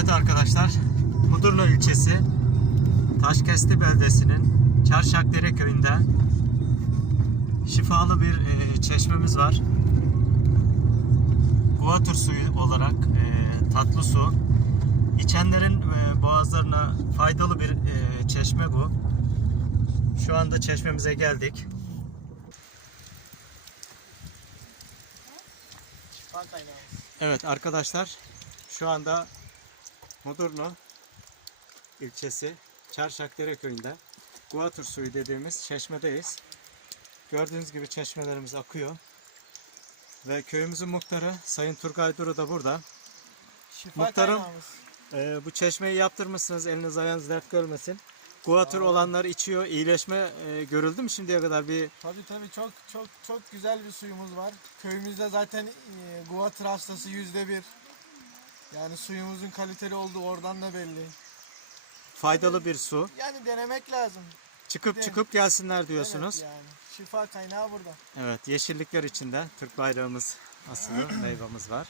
Evet arkadaşlar, Mudurnu ilçesi Taşkesti beldesinin Çarşakdere köyünde şifalı bir e, çeşmemiz var. Guatır suyu olarak e, tatlı su. İçenlerin e, boğazlarına faydalı bir çeşme bu. Şu anda çeşmemize geldik. Evet arkadaşlar şu anda Mudurnu ilçesi Çarşakdere köyünde Guatır suyu dediğimiz çeşmedeyiz. Gördüğünüz gibi çeşmelerimiz akıyor. Ve köyümüzün muhtarı Sayın Turgay Duru da burada. Şifa Muhtarım. kaynağımız. Ee, bu çeşmeyi yaptırmışsınız eliniz ayağınız dert görmesin. Guatır olanlar içiyor. İyileşme e, görüldü mü şimdiye kadar bir Tabii tabii çok çok çok güzel bir suyumuz var. Köyümüzde zaten e, guatr hastası yüzde bir. Yani suyumuzun kaliteli olduğu oradan da belli. faydalı bir su. Yani denemek lazım. Çıkıp Evet. çıkıp gelsinler diyorsunuz. Evet yani. Şifa kaynağı burada. Evet, yeşillikler içinde Türk bayrağımız asılı, meyvamız var.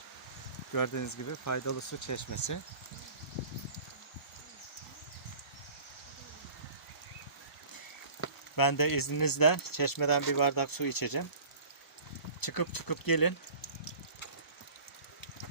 Gördüğünüz gibi faydalı su çeşmesi. Ben de izninizle çeşmeden bir bardak su içeceğim. Çıkıp çıkıp gelin.